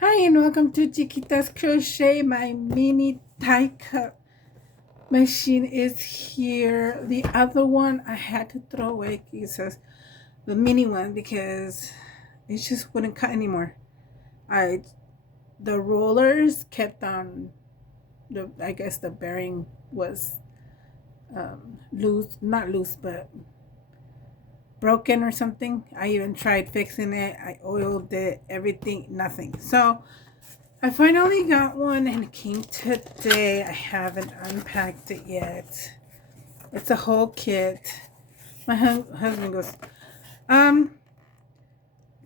Hi and welcome to Chiquita's Crochet. My mini tie cut machine is here. The other one I had to throw away. It says the mini one because it just wouldn't cut anymore. I the rollers kept on the I guess the bearing was loose, not loose, but broken or something. I even tried fixing it. I oiled it, everything, nothing. So I finally got one and it came today. I haven't unpacked it yet. It's a whole kit. My husband goes, um,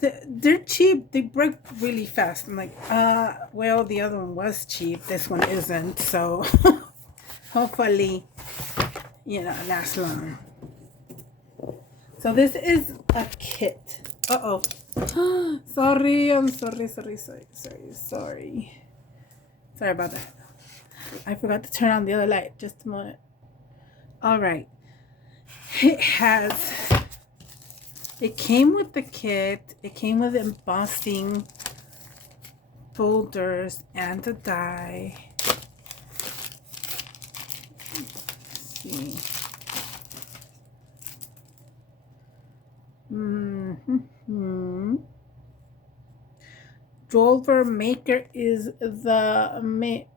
they're cheap. They break really fast. I'm like, well, the other one was cheap. This one isn't. So hopefully, lasts long. So this is a kit. Uh oh. Sorry. I'm sorry. Sorry about that. I forgot to turn on the other light. Just a moment. All right. It came with the kit. It came with embossing folders and the die. Let's see. Drover Maker is the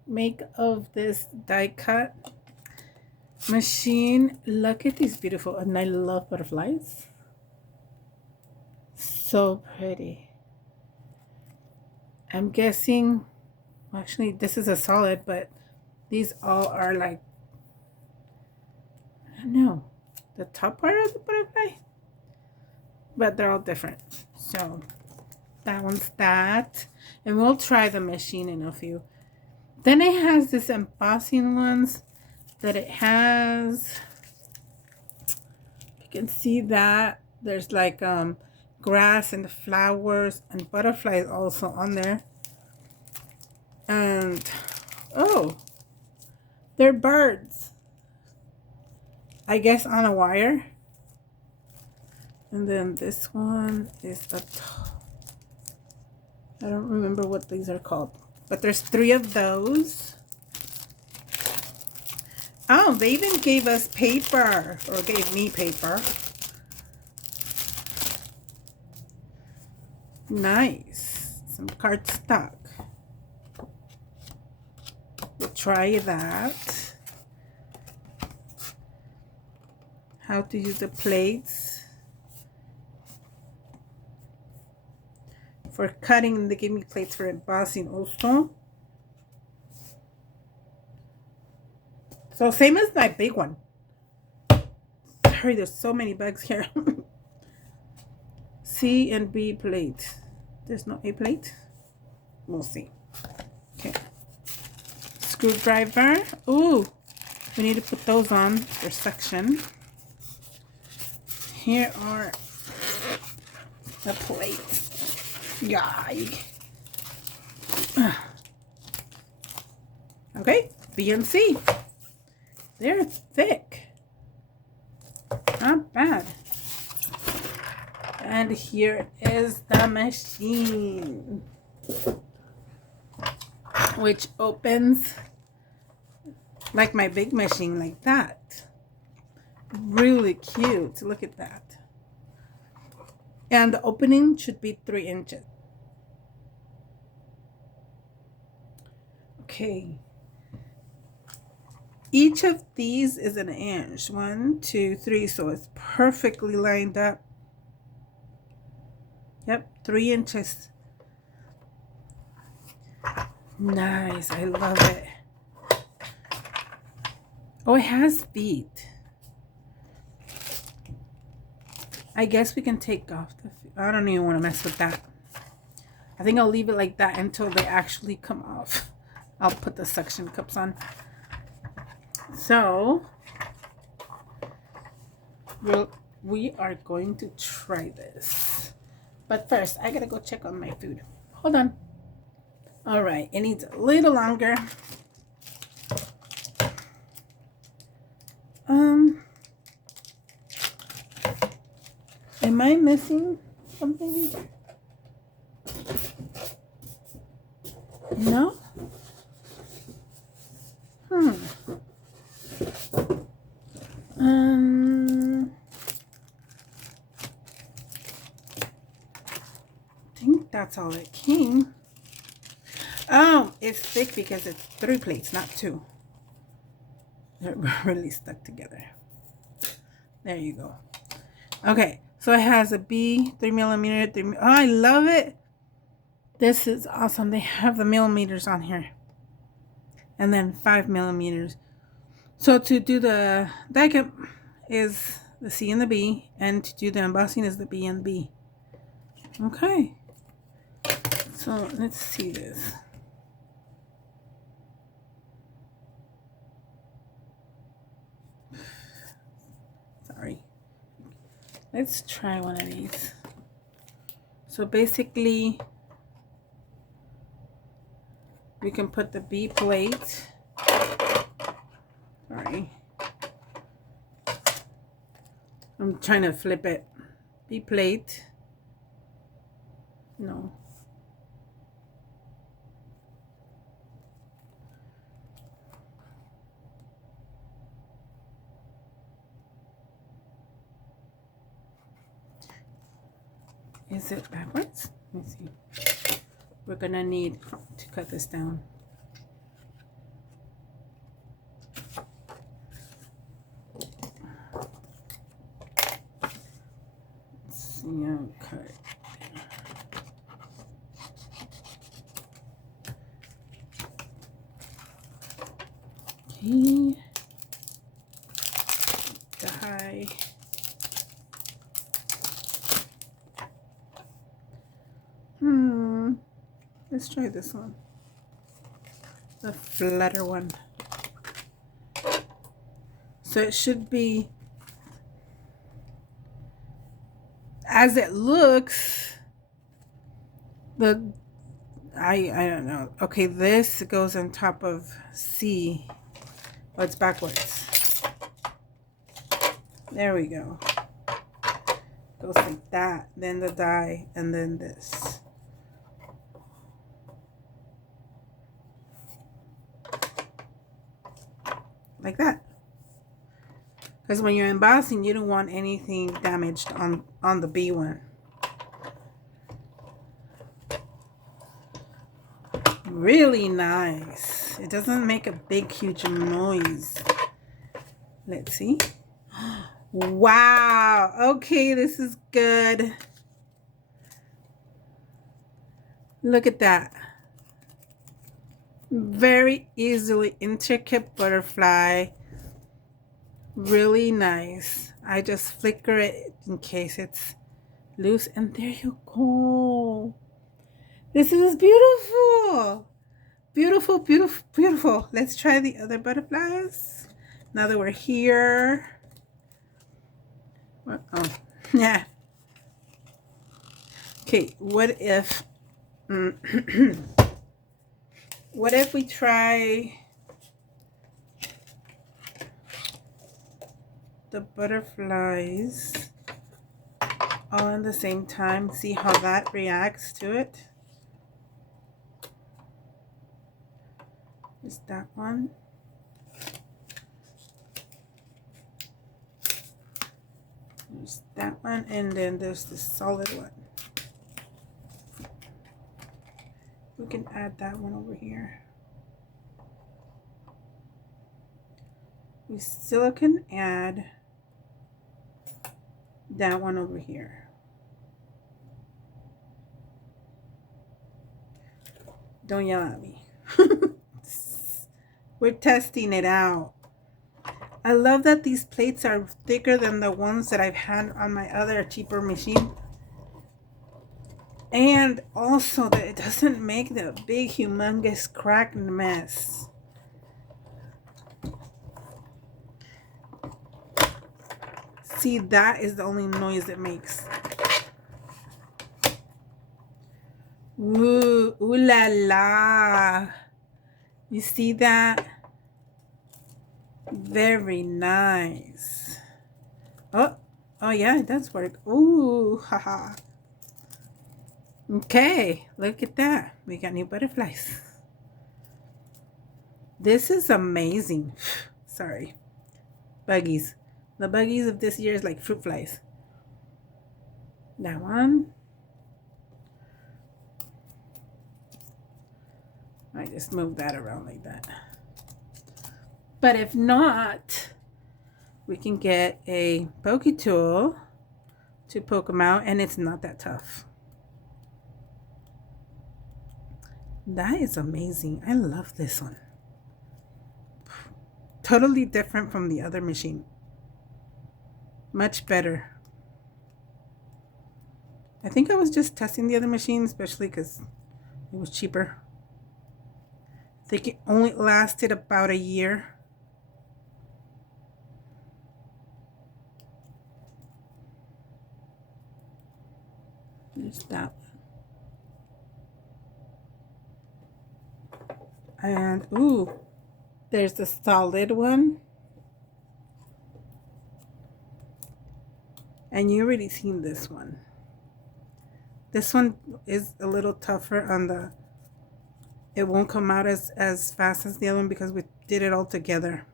make of this die cut machine. Look at these beautiful, and I love butterflies. So pretty. I'm guessing, actually, this is a solid, but these all are like, I don't know, the top part of the butterfly, but they're all different. So that one's that, and we'll try the machine in a few. Then it has this embossing ones that it has. You can see that there's like grass and flowers and butterflies also on there. And oh, they're birds. I guess on a wire. And then this one is I don't remember what these are called, but there's 3 of those. Oh, they even gave us paper, or gave me paper. Nice. Some cardstock. We'll try that. How to use the plates. For cutting, they gave me plates for embossing also. So same as my big one. Sorry, there's so many bags here. C and B plate. There's no A plate. We'll see. Okay. Screwdriver. Ooh, we need to put those on for suction. Here are the plates. Yay. Okay, B and C. They're thick. Not bad. And here is the machine, which opens like my big machine, like that. Really cute. Look at that. And the opening should be 3 inches. Okay. Each of these is an inch. 1, 2, 3. So it's perfectly lined up. Yep, 3 inches. Nice. I love it. Oh, it has feet. I guess we can take off the feet. I don't even want to mess with that. I think I'll leave it like that until they actually come off. I'll put the suction cups on. So we are going to try this. But first, I gotta go check on my food. Hold on. All right, it needs a little longer. Am I missing something? No? Hmm. I think that's all it came. Oh, it's thick because it's 3 plates, not 2. They're really stuck together. There you go. Okay, so it has a B, 3mm, oh, I love it. This is awesome. They have the millimeters on here. And then 5mm. So to do the die cut is the C and the B, and to do the embossing is the B and B. Okay. So let's see this. Sorry. Let's try one of these. So basically, we can put the B plate. Sorry. I'm trying to flip it. B plate. No. Is it backwards? Let me see. We're gonna need to cut this down. Let's see, I'll cut it. Okay. Die. Let's try this one. The flatter one. So it should be as it looks. I don't know. Okay, this goes on top of C. Oh, it's backwards. There we go. Goes like that, then the die, and then this. Like that. Because when you're embossing, you don't want anything damaged on the B one. Really nice. It doesn't make a big, huge noise. Let's see. Wow. Okay, this is good. Look at that. Very easily intricate butterfly. Really nice. I just flicker it in case it's loose, and there you go. This is beautiful. Beautiful, beautiful, beautiful. Let's try the other butterflies. Now that we're here. Oh, yeah. Okay, what if what if we try the butterflies all at the same time? See how that reacts to it. Is that one? There's that one, and then there's the solid one. We can add that one over here. We still can add that one over here. Don't yell at me. We're testing it out. I love that these plates are thicker than the ones that I've had on my other cheaper machine. And also that it doesn't make the big, humongous crack mess. See, that is the only noise it makes. Ooh, ooh la la. You see that? Very nice. Oh yeah, it does work. Ooh, haha. Okay, look at that. We got new butterflies. This is amazing. Sorry. Buggies. The buggies of this year is like fruit flies. That one. I just move that around like that. But if not, we can get a pokey tool to poke them out, and it's not that tough. That is amazing. I love this one. Totally different from the other machine. Much better. I think I was just testing the other machine, especially because it was cheaper. I think it only lasted about a year. There's that one. And, ooh, there's the solid one. And you already seen this one. This one is a little tougher on the, it won't come out as fast as the other one because we did it all together.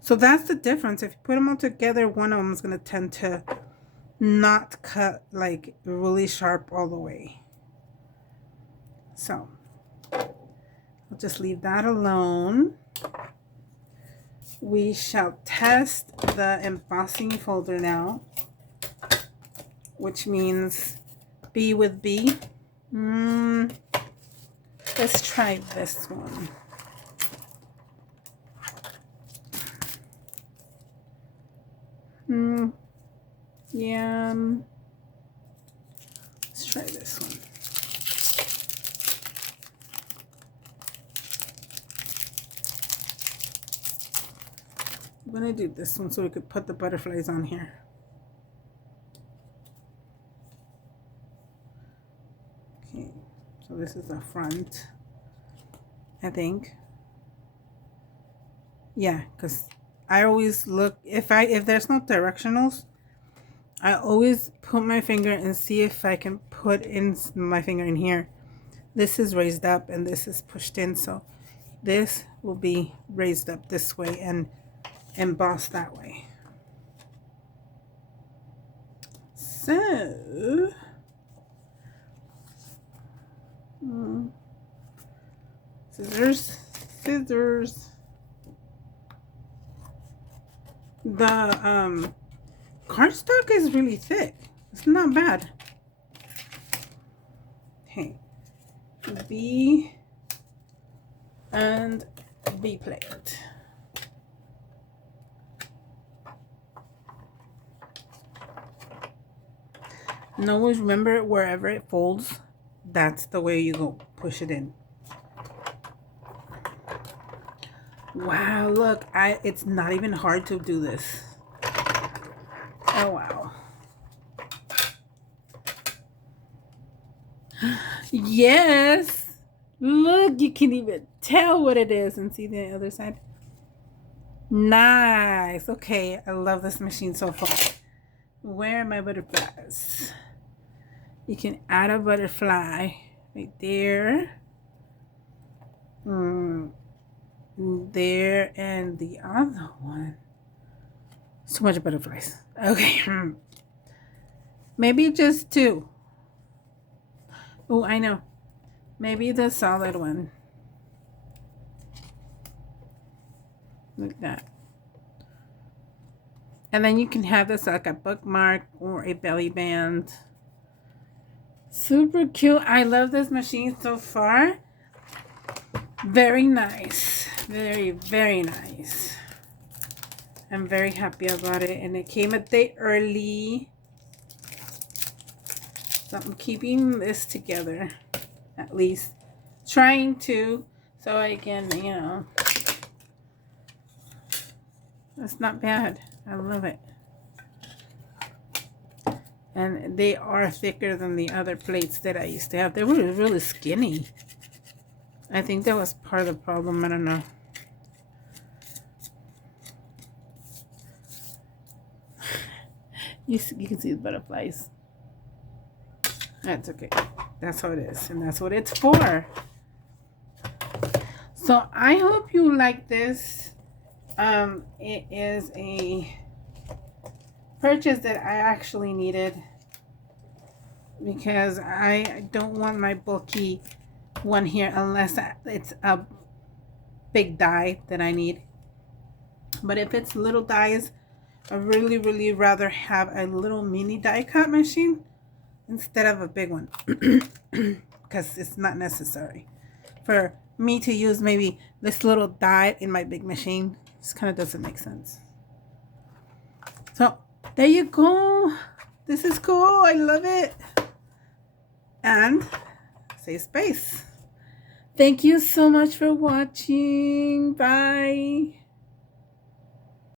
So that's the difference. If you put them all together, one of them is going to tend to not cut like really sharp all the way. So I'll just leave that alone. We shall test the embossing folder now, which means B with B. Let's try this one. Yeah. Let's try this one. I'm gonna do this one so we could put the butterflies on here. Okay, so this is the front, I think. Yeah, because I always look, if there's no directionals, I always put my finger and see if I can put in my finger in here. This is raised up and this is pushed in, so this will be raised up this way and embossed that way. So scissors. The cardstock is really thick. It's not bad. Okay, B and B plate. And always remember, wherever it folds, that's the way you go push it in. Wow, look, it's not even hard to do this. Oh wow. Yes, look, you can even tell what it is. And see the other side. Nice. Okay, I love this machine so far. Where are my butterflies? You can add a butterfly right there, there, and the other one. So much butterflies. Okay. Maybe just two. Oh, I know. Maybe the solid one. Like that. And then you can have this like a bookmark or a belly band. Super cute. I love this machine so far. Very nice. Very, very nice. I'm very happy about it. And it came a day early. So I'm keeping this together. At least. Trying to. So I can, you know. That's not bad. I love it. And they are thicker than the other plates that I used to have. They were really skinny. I think that was part of the problem. I don't know. You can see the butterflies. That's okay. That's how it is. And that's what it's for. So I hope you like this. It is a purchase that I actually needed because I don't want my bulky one here unless it's a big die that I need. But if it's little dies, I really rather have a little mini die cut machine instead of a big one because it's not necessary for me to use maybe this little die in my big machine. This kind of doesn't make sense. So there you go. This is cool. I love it. And save space. Thank you so much for watching. Bye.